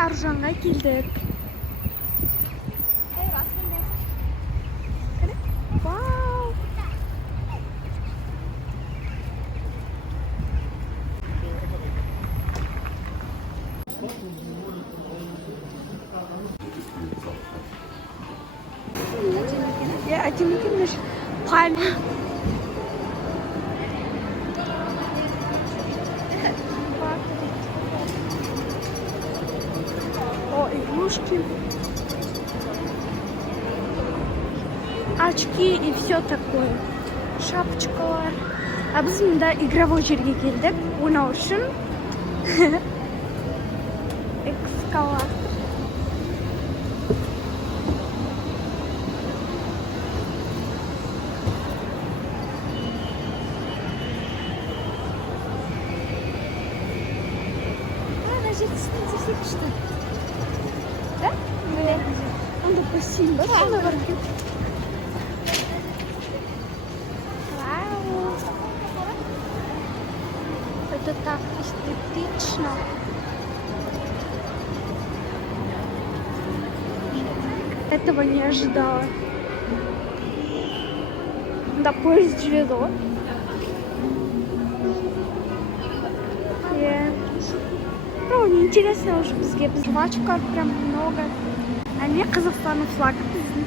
Аржанға келдік. Вау! Я один кинешь пальма. О, игрушки. Очки и все такое. Шапочкалар. А біз мында игровой жерге келдік. Оны үшін экскаватор. Да? Он посильно. Вау! Это так эстетично. Этого не ожидала. Да, поезд живет. Ну, неинтересно уже бізге. Жвачка прям много. А мне Казахстанның флагы біздің.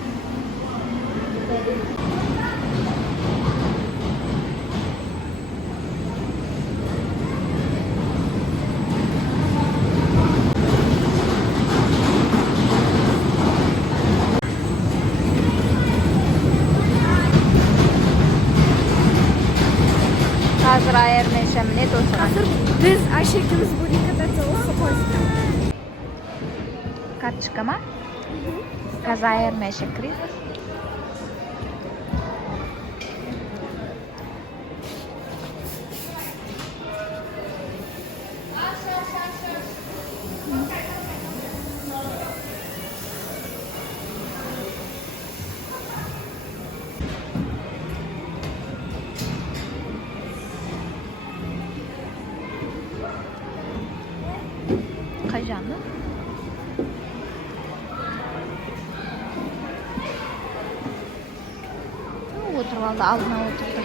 Қазір айырмайша міне тосыған. Қазір біз Айшекіміз будем кататься осы поездда. Карточка ма? Қазір айырмайша кіреді. Қай жағы? Отырып алды, алдына отырды.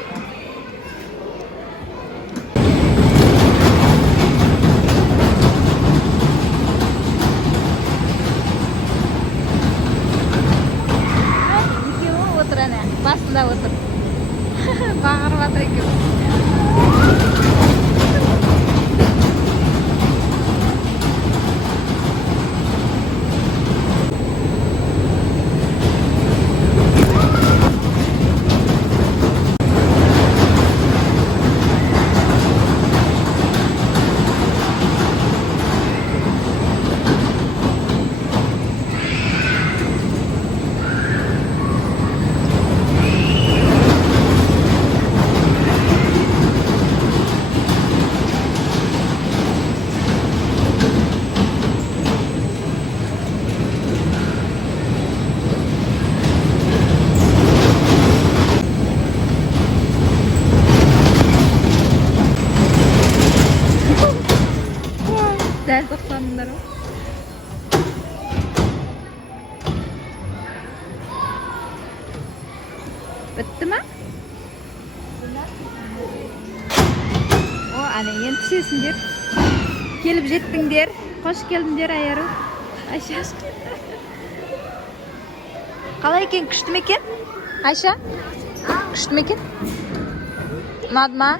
Екеуі отыр әне, басында отыр. Бағырып атыр екеуі. Дәл тоқтандыңдар ма? Бітті ма? О, әне енді түсесіңдер. Келіп жеттіңдер. Қош келдіңдер айару. Айша. Қалай екен, күшті ме екен? Айша? Күшті ме екен? Ұнады ма?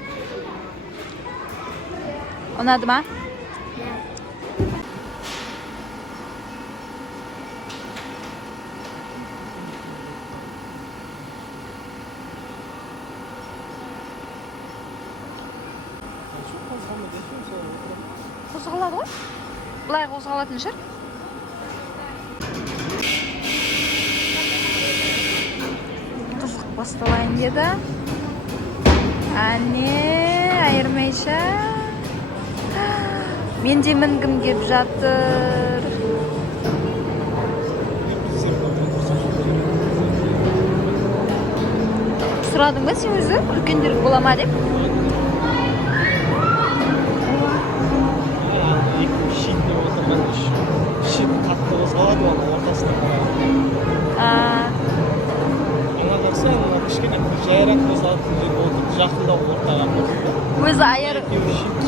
Ұнады ма? Қозғалады ғой? Бұлай қозғалатын шығар. Қызық басталайын деді. Әне, айырмайша. Мен де мінгім кеп жатыр. Сұрадың ба сен өзі? Үлкендер бола ма деп? шет қатты қозғалады, оны ортасына қарайды. Ана қарса, ана кішкене жайырақ қозғалатын жерге отырып, жақындау ортаға қосылды. Өзі айыр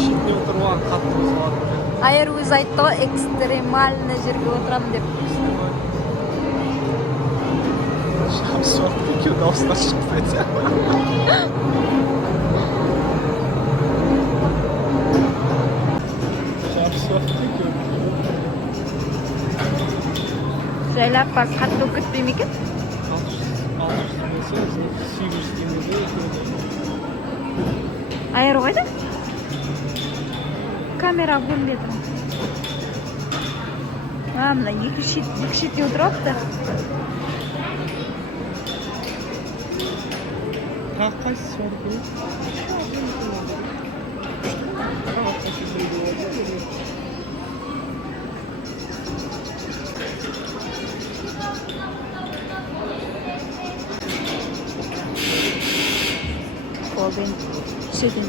Шетіне отырып алған қатты қозғалады. айыр өзі айтты ғой, экстремальный жерге отырамын деп. Шам соқты екеу дауыстар шықпайды. Шам соқты екеу. Жайлап бар, қатты өкітпей ме екен? 600 теңгесі, 800 теңгеде екеуі. Айыр қайда? Камера көрінбеді. Мына екі шетте отырапты. Қайсысы бар екен? Қолбен түсетін.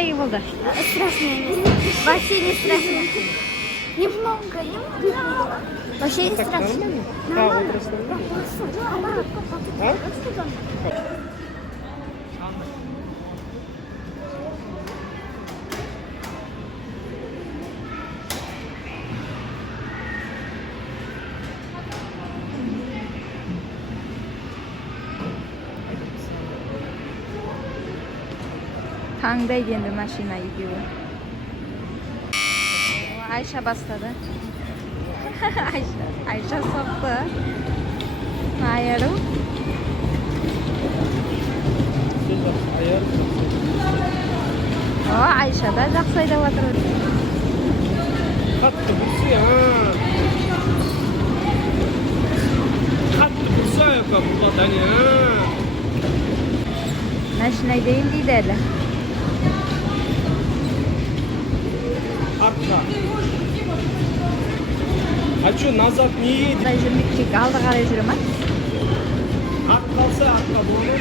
Қандай болды? Страшно. Вообще не страшно. Немного. Вообще не страшно. Таңдайды енді машина екеуі. Айша бастады. Айша соқты. Айыру. Айша да жақсы айдап жатыр. Қатты бұрсы, қатты бұрса, бұл Дания. Машина айдайын дейді әлі. Артқа. А что, назад не едет? Қандай жүрмекшек алды қарай жүрі ма? Ат қалса, артқа болады.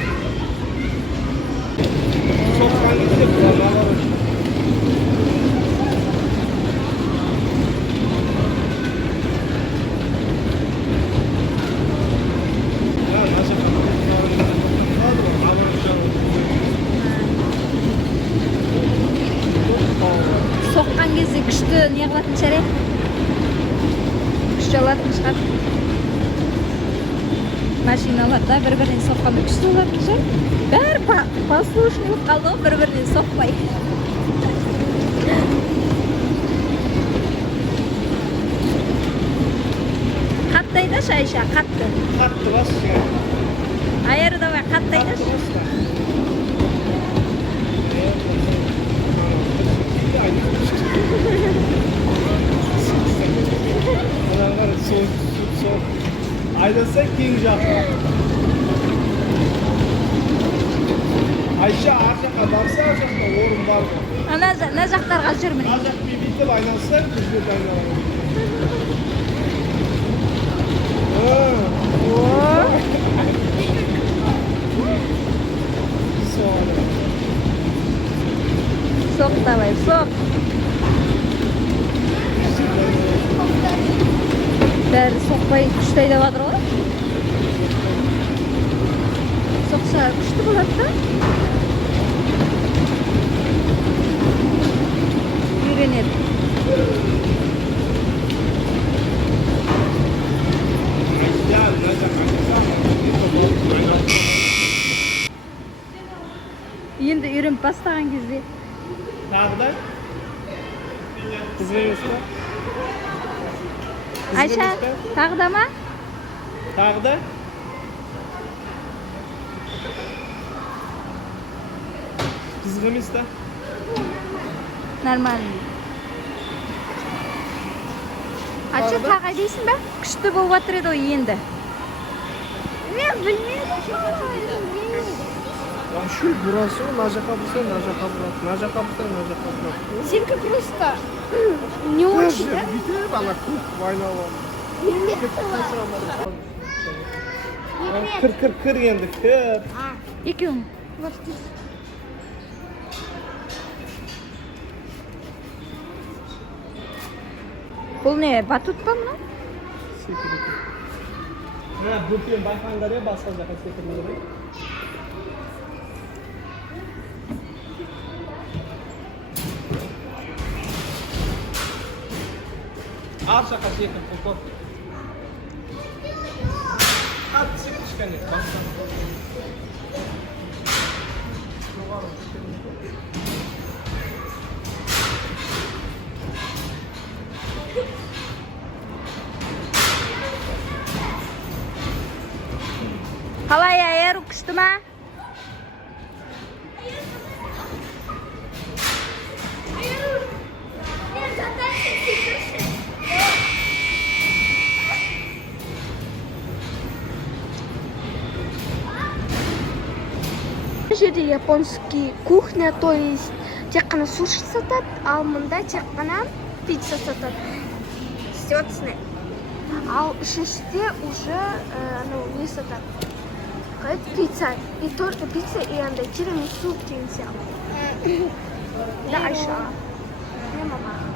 Соққан кезде бұлан алады. Соққан кезде күшті не қылатын шәрі? Күшті алатын шығар. Машиналарда бір-бірінен соққанда күшті алатын шығар. Бәрі послушный болып қалды ғой, бір-бірінен соқпай. Қатты айдашы, Айша, қатты. Қатты бас. Айыры давай, қатты айдашы. Aydasa keң жаққа. Айша ар жаққа барса, ар жаққа орын бар ғой. Ана жақтарға жүр міне. Ар жақ бейтіп айналса, күзге дайналады. Соқ давай, соқ. Бәрі соқпай күшті айдап жатыр ғой. Соқса күшті болады да. Үйренеді. Енді үйреніп бастаған кезде. Тағы да? Қызық емес па? Айша, тағы да ма? Тағы да? Қызық емес та? Нормально. Айша, тағы айдайсың ба? Күшті болып жатыр еді ғой енді. Мен білмедім. Большой бурасы, мына жаққа бұрса, мына жаққа бұрады. Мына жаққа бұрса, мына жаққа бұрады. Сенька просто не очень, да? Бүйтіп, ана көп айналып. Кір енді, кір. Екеуің. Вот здесь. Бұл не, батут па мынау? Секіреді. Бөтен байқаңдар е, басқа жаққа секірмейді. Ар жаққа секір, құлқыр. Ат секір кішкене, басқа. Қалай айыру күшті ма? Бұл жерде японский кухня, то есть тек қана суши сатады, ал мұнда тек қана пицца сатады. Сетсіне. Ал үшіншіде уже не сатады. Пицца. И только пицца, и андай тирамису деген сияқты. Да, Айша. Не, мама.